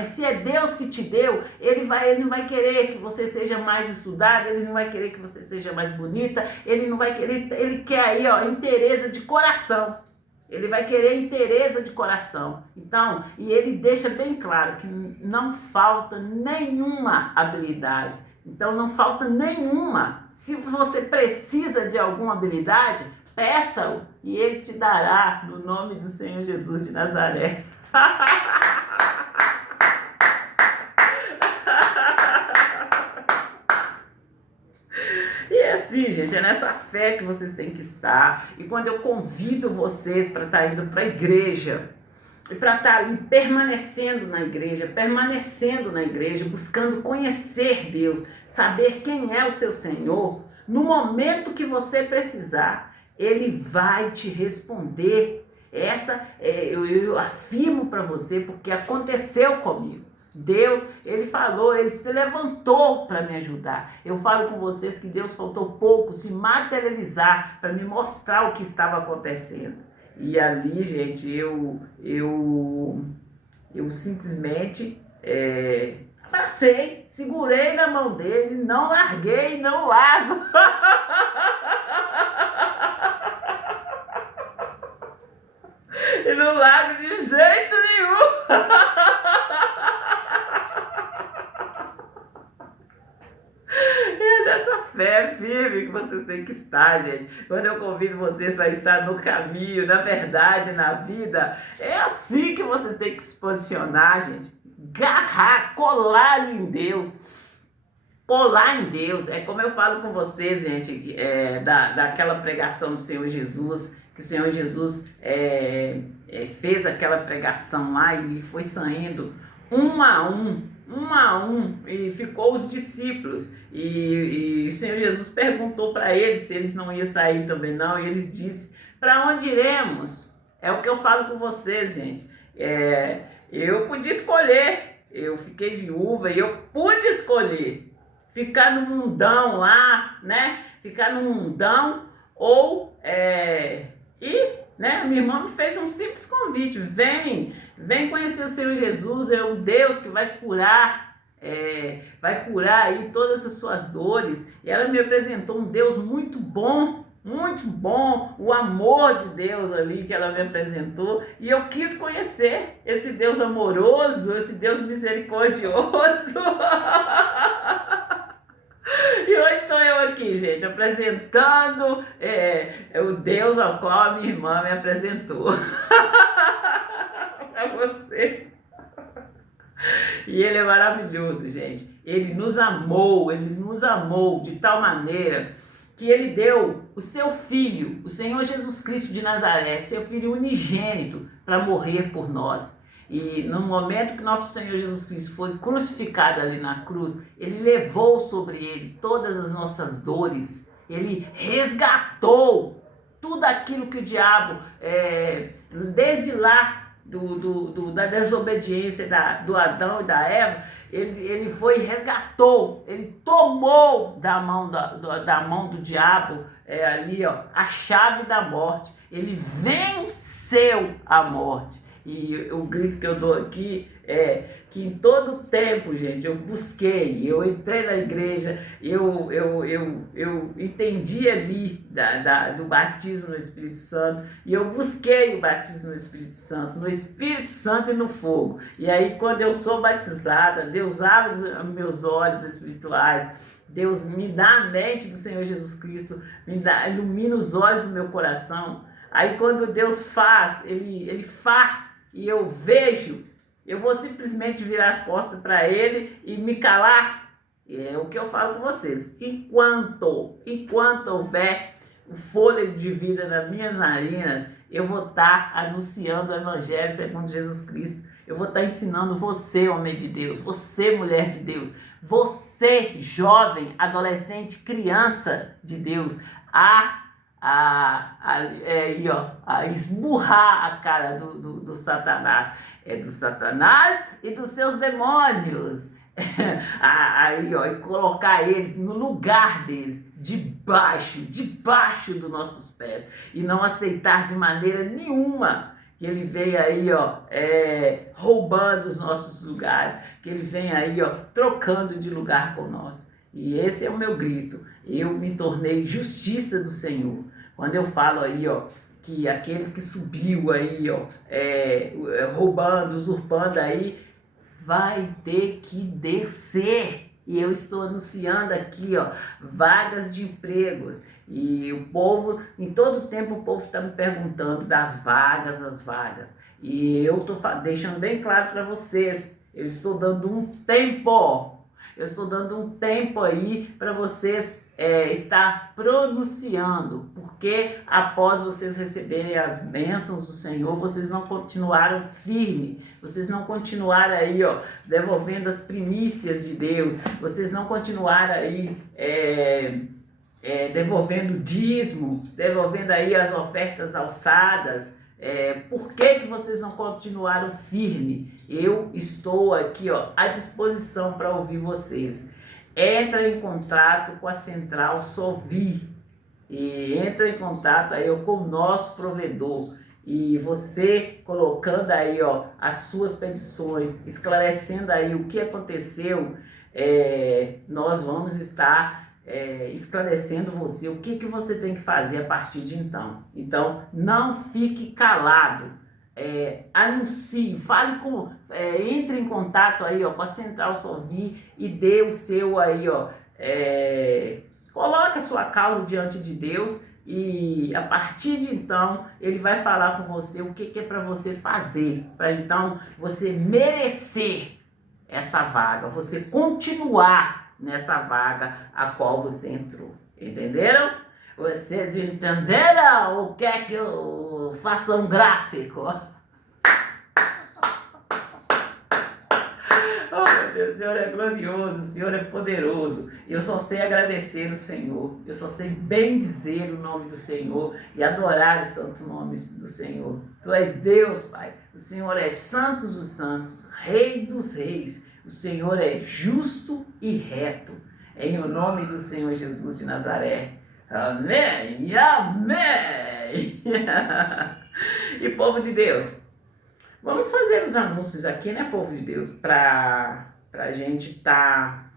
se é Deus que te deu, ele não vai querer que você seja mais estudada, ele não vai querer que você seja mais bonita, ele não vai querer, ele quer aí, ó, inteireza de coração. Ele vai querer inteireza de coração. Então, e ele deixa bem claro que não falta nenhuma habilidade. Então, não falta nenhuma. Se você precisa de alguma habilidade, peça-o e ele te dará no nome do Senhor Jesus de Nazaré. Assim, gente, é nessa fé que vocês têm que estar. E quando eu convido vocês para estar indo para a igreja, e para estar ali permanecendo na igreja, buscando conhecer Deus, saber quem é o seu Senhor, no momento que você precisar, Ele vai te responder. Eu afirmo para você, porque aconteceu comigo. Deus, ele falou, ele se levantou para me ajudar. Eu falo com vocês que Deus faltou pouco se materializar para me mostrar o que estava acontecendo. E ali, gente, eu simplesmente abracei, segurei na mão dele, não larguei, não largo. E não largo de jeito nenhum. Nessa fé firme que vocês têm que estar, gente. Quando eu convido vocês para estar no caminho, na verdade, na vida, é assim que vocês têm que se posicionar, gente. Garrar, colar em Deus. Colar em Deus. É como eu falo com vocês, gente, daquela pregação do Senhor Jesus, que o Senhor Jesus fez aquela pregação lá e foi saindo um a um, e ficou os discípulos, e o Senhor Jesus perguntou para eles se eles não iam sair também não, e eles disseram, para onde iremos? É o que eu falo com vocês, gente. Eu podia escolher, eu fiquei viúva e eu pude escolher ficar no mundão lá, né, ficar no mundão, ou né? Minha irmã me fez um simples convite, vem conhecer o Senhor Jesus, é o Deus que vai curar aí todas as suas dores. E ela me apresentou um Deus muito bom, o amor de Deus ali que ela me apresentou, e eu quis conhecer esse Deus amoroso, esse Deus misericordioso. E hoje estou eu aqui, gente, apresentando o Deus ao qual a minha irmã me apresentou para vocês. E Ele é maravilhoso, gente. Ele nos amou de tal maneira que ele deu o seu filho, o Senhor Jesus Cristo de Nazaré, seu filho unigênito, para morrer por nós. E no momento que nosso Senhor Jesus Cristo foi crucificado ali na cruz, ele levou sobre ele todas as nossas dores, ele resgatou tudo aquilo que o diabo, desde lá, da desobediência do Adão e da Eva, ele foi e resgatou, ele tomou da mão do diabo, ali, ó, a chave da morte, ele venceu a morte. E o grito que eu dou aqui é que em todo tempo, gente, eu busquei, eu entrei na igreja, eu entendi ali do batismo no Espírito Santo, e eu busquei o batismo no Espírito Santo e no fogo. E aí, quando eu sou batizada, Deus abre os meus olhos espirituais, Deus me dá a mente do Senhor Jesus Cristo, ilumina os olhos do meu coração. Aí, quando Deus faz, Ele faz, e eu vejo, eu vou simplesmente virar as costas para ele e me calar. É o que eu falo com vocês. Enquanto houver o fôlego de vida nas minhas narinas, eu vou estar anunciando o Evangelho segundo Jesus Cristo. Eu vou estar ensinando você, homem de Deus, você, mulher de Deus, você, jovem, adolescente, criança de Deus, a esmurrar a cara do Satanás. É do Satanás e dos seus demônios. E colocar eles no lugar deles, debaixo dos nossos pés. E não aceitar de maneira nenhuma que ele venha aí, roubando os nossos lugares, que ele venha aí, trocando de lugar com nós. E esse é o meu grito. Eu me tornei justiça do Senhor. Quando eu falo aí, que aqueles que subiu aí, roubando, usurpando aí, vai ter que descer. E eu estou anunciando aqui, vagas de empregos. E o povo, em todo tempo o povo está me perguntando das vagas, as vagas. E eu estou deixando bem claro para vocês, eu estou dando um tempo. Eu estou dando um tempo aí para vocês estar pronunciando, porque após vocês receberem as bênçãos do Senhor, vocês não continuaram firmes, vocês não continuaram aí, devolvendo as primícias de Deus, vocês não continuaram aí devolvendo dízimo, devolvendo aí as ofertas alçadas. Por que vocês não continuaram firme? Eu estou aqui, à disposição para ouvir vocês. Entra em contato com a Central Sovi e entra em contato aí com o nosso provedor. E você colocando aí, as suas petições, esclarecendo aí o que aconteceu, nós vamos estar esclarecendo você o que você tem que fazer a partir de então. Então, não fique calado, anuncie, fale entre em contato aí, com a Central Sovi e dê o seu aí, coloque a sua causa diante de Deus e a partir de então ele vai falar com você o que é para você fazer, para então você merecer essa vaga, você continuar nessa vaga a qual você entrou. Entenderam? Vocês entenderam o que é que eu faço um gráfico? Oh, meu Deus, o Senhor é glorioso, o Senhor é poderoso. Eu só sei agradecer o Senhor. Eu só sei bendizer o nome do Senhor e adorar o santo nome do Senhor. Tu és Deus, Pai. O Senhor é santo dos santos, Rei dos reis. O Senhor é justo e reto. Em o nome do Senhor Jesus de Nazaré. Amém e amém. E povo de Deus, vamos fazer os anúncios aqui, né, povo de Deus, para a gente estar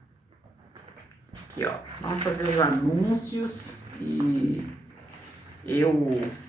aqui, vamos fazer os anúncios. E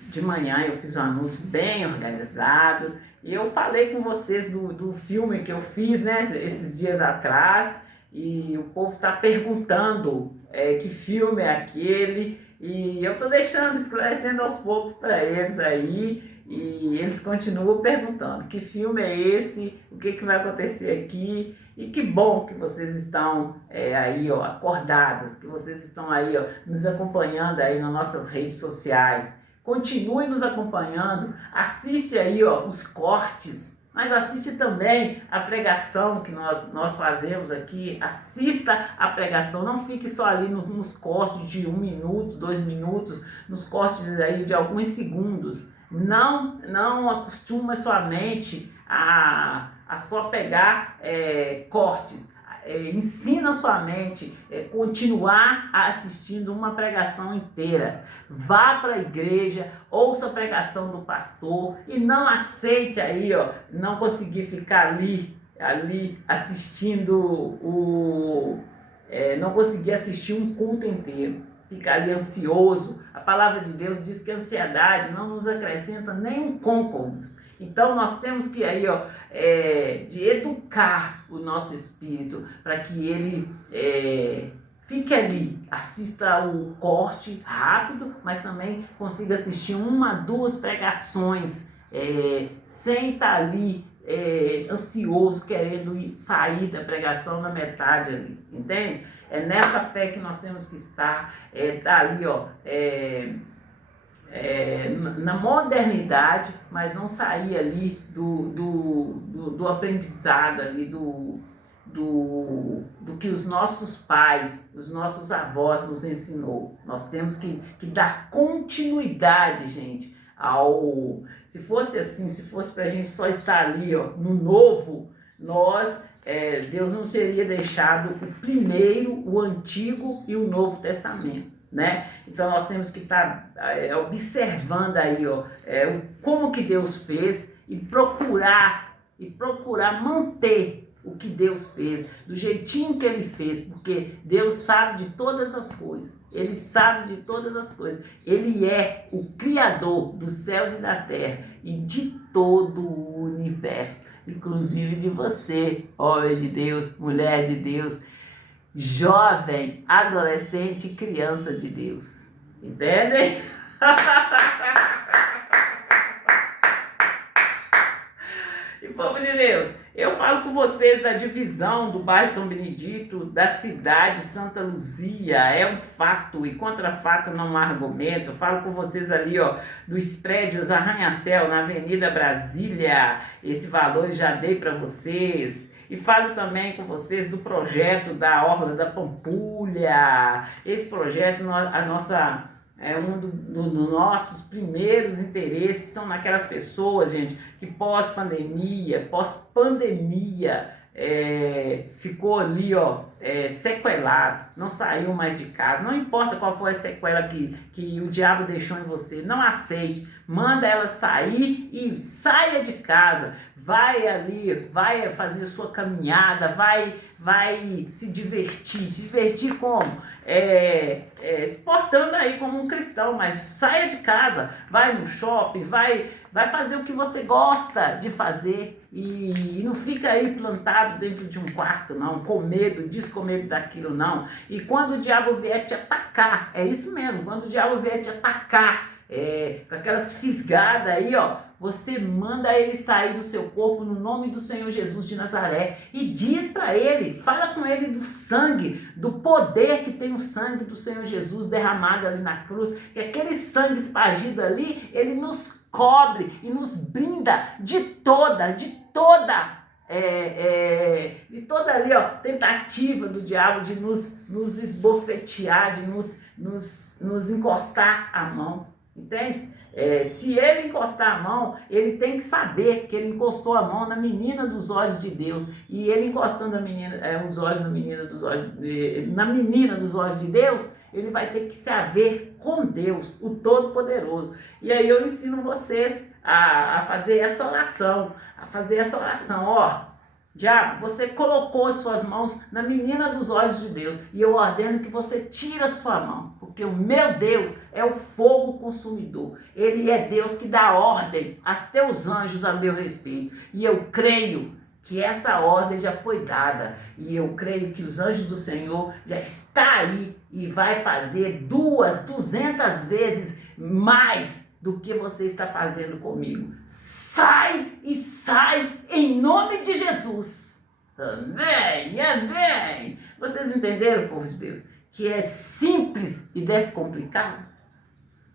de manhã eu fiz um anúncio bem organizado. E eu falei com vocês do filme que eu fiz, né, esses dias atrás. E o povo está perguntando que filme é aquele. E eu estou esclarecendo aos poucos para eles aí. E eles continuam perguntando: que filme é esse? O que vai acontecer aqui? E que bom que vocês estão aí, ó, acordados, que vocês estão aí, ó, nos acompanhando aí nas nossas redes sociais. Continue nos acompanhando, assiste aí, ó, os cortes, mas assiste também a pregação que nós fazemos aqui. Assista a pregação, não fique só ali nos cortes de 1 minuto, 2 minutos, nos cortes aí de alguns segundos. Não acostuma sua mente a só pegar cortes. Ensina sua mente continuar assistindo uma pregação inteira. Vá para a igreja, ouça a pregação do pastor e não aceite aí, ó, não conseguir ficar ali assistindo não conseguir assistir um culto inteiro. Ficar ali ansioso. A palavra de Deus diz que a ansiedade não nos acrescenta nenhum côncavo. Então nós temos que aí, ó, de educar o nosso espírito para que ele fique ali, assista o corte rápido, mas também consiga assistir 1, 2 pregações sem estar ali ansioso, querendo sair da pregação na metade ali, entende? É nessa fé que nós temos que estar, tá ali, ó, na modernidade, mas não sair ali do aprendizado ali, do que os nossos pais, os nossos avós nos ensinou. Nós temos que dar continuidade, gente, se fosse assim, se fosse para a gente só estar ali, ó, no novo, Deus não teria deixado o primeiro, o Antigo e o Novo Testamento, né? Então nós temos que estar observando aí, ó, como que Deus fez e procurar manter o que Deus fez, do jeitinho que Ele fez, porque Deus sabe de todas as coisas. Ele sabe de todas as coisas. Ele é o Criador dos céus e da terra e de todo o universo, inclusive de você, homem de Deus, mulher de Deus, jovem, adolescente e criança de Deus. Entendem? E povo de Deus, eu falo com vocês da divisão do bairro São Benedito, da cidade Santa Luzia, é um fato e contra fato não há argumento. Eu falo com vocês ali, ó, dos prédios Arranha-Céu na Avenida Brasília, esse valor eu já dei para vocês. E falo também com vocês do projeto da Orla da Pampulha. Esse projeto, um dos nossos primeiros interesses são naquelas pessoas, gente, que pós-pandemia, ficou ali, ó, sequelado, não saiu mais de casa. Não importa qual foi a sequela que o diabo deixou em você, não aceite, manda ela sair e saia de casa. Vai ali, vai fazer a sua caminhada, vai se divertir como? Se portando aí como um cristão, mas saia de casa, vai no shopping, vai fazer o que você gosta de fazer e não fica aí plantado dentro de um quarto não, com medo disso, com medo daquilo não. E quando o diabo vier te atacar, é isso mesmo, quando o diabo vier te atacar, com aquelas fisgadas aí, ó, você manda ele sair do seu corpo no nome do Senhor Jesus de Nazaré e diz para ele, fala com ele do sangue, do poder que tem o sangue do Senhor Jesus derramado ali na cruz, que aquele sangue espargido ali, ele nos cobre e nos brinda de toda ali, ó, tentativa do diabo de nos esbofetear, de nos encostar a mão. Entende? Se ele encostar a mão, ele tem que saber que ele encostou a mão na menina dos olhos de Deus. E ele encostando os olhos na menina dos olhos de Deus, ele vai ter que se haver com Deus, o Todo-Poderoso. E aí eu ensino vocês a fazer essa oração, ó. Diabo, você colocou as suas mãos na menina dos olhos de Deus e eu ordeno que você tire a sua mão, porque o meu Deus é o fogo consumidor. Ele é Deus que dá ordem aos teus anjos a meu respeito. E eu creio que essa ordem já foi dada e eu creio que os anjos do Senhor já estão aí e vai fazer 200 vezes mais do que você está fazendo comigo. Sai e sai em nome de Jesus. Amém, amém. Vocês entenderam, povo de Deus? Que é simples e descomplicado?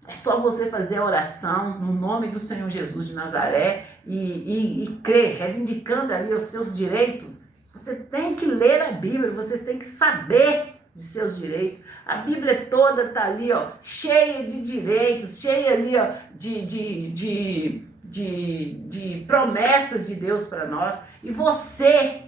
É só você fazer a oração no nome do Senhor Jesus de Nazaré e crer, reivindicando ali os seus direitos. Você tem que ler a Bíblia, você tem que saber de seus direitos. A Bíblia toda está ali, ó, cheia de direitos, cheia ali, ó, de promessas de Deus para nós. E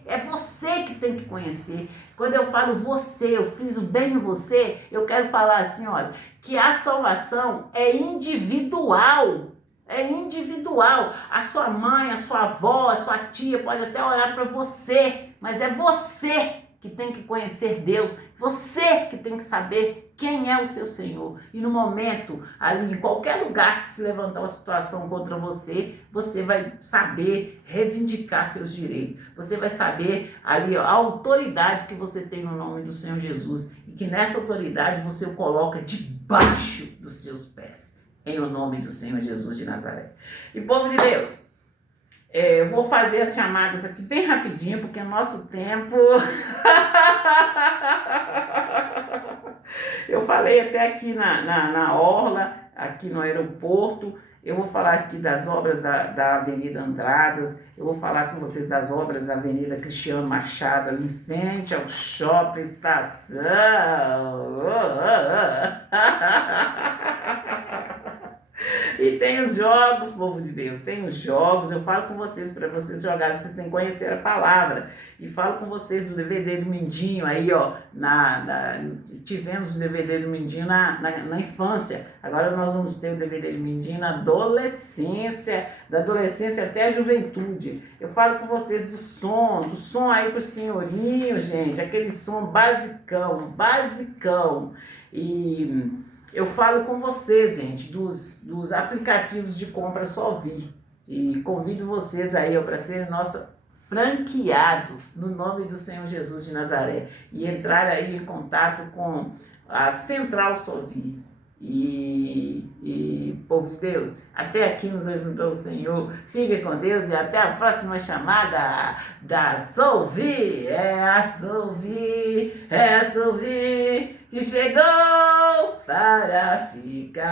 é você que tem que conhecer. Quando eu falo você, eu friso bem em você, eu quero falar assim, olha, que a salvação é individual. É individual. A sua mãe, a sua avó, a sua tia pode até orar para você, mas é você que tem que conhecer Deus, você que tem que saber quem é o seu Senhor. E no momento, ali, em qualquer lugar que se levantar uma situação contra você, você vai saber reivindicar seus direitos. Você vai saber ali ó, a autoridade que você tem no nome do Senhor Jesus. E que nessa autoridade você o coloca debaixo dos seus pés. Em o nome do Senhor Jesus de Nazaré. E povo de Deus, eu vou fazer as chamadas aqui bem rapidinho, porque o nosso tempo... Eu falei até aqui na orla, aqui no aeroporto. Eu vou falar aqui das obras da Avenida Andradas. Eu vou falar com vocês das obras da Avenida Cristiano Machado, ali em frente ao Shopping Estação. E tem os jogos, povo de Deus, tem os jogos. Eu falo com vocês, para vocês jogarem, vocês têm que conhecer a palavra. E falo com vocês do DVD do Mindinho, aí ó, tivemos o DVD do Mindinho na infância. Agora nós vamos ter o DVD do Mindinho na adolescência, da adolescência até a juventude. Eu falo com vocês do som aí pro senhorinho, gente, aquele som basicão. E... eu falo com vocês, gente, dos aplicativos de compra Só Vi. E convido vocês aí para serem nosso franqueado no nome do Senhor Jesus de Nazaré. E entrar aí em contato com a Central Só Vi. E povo de Deus, até aqui nos ajudou o Senhor. Fique com Deus e até a próxima chamada da Só Vi. É a Só Vi que chegou para ficar.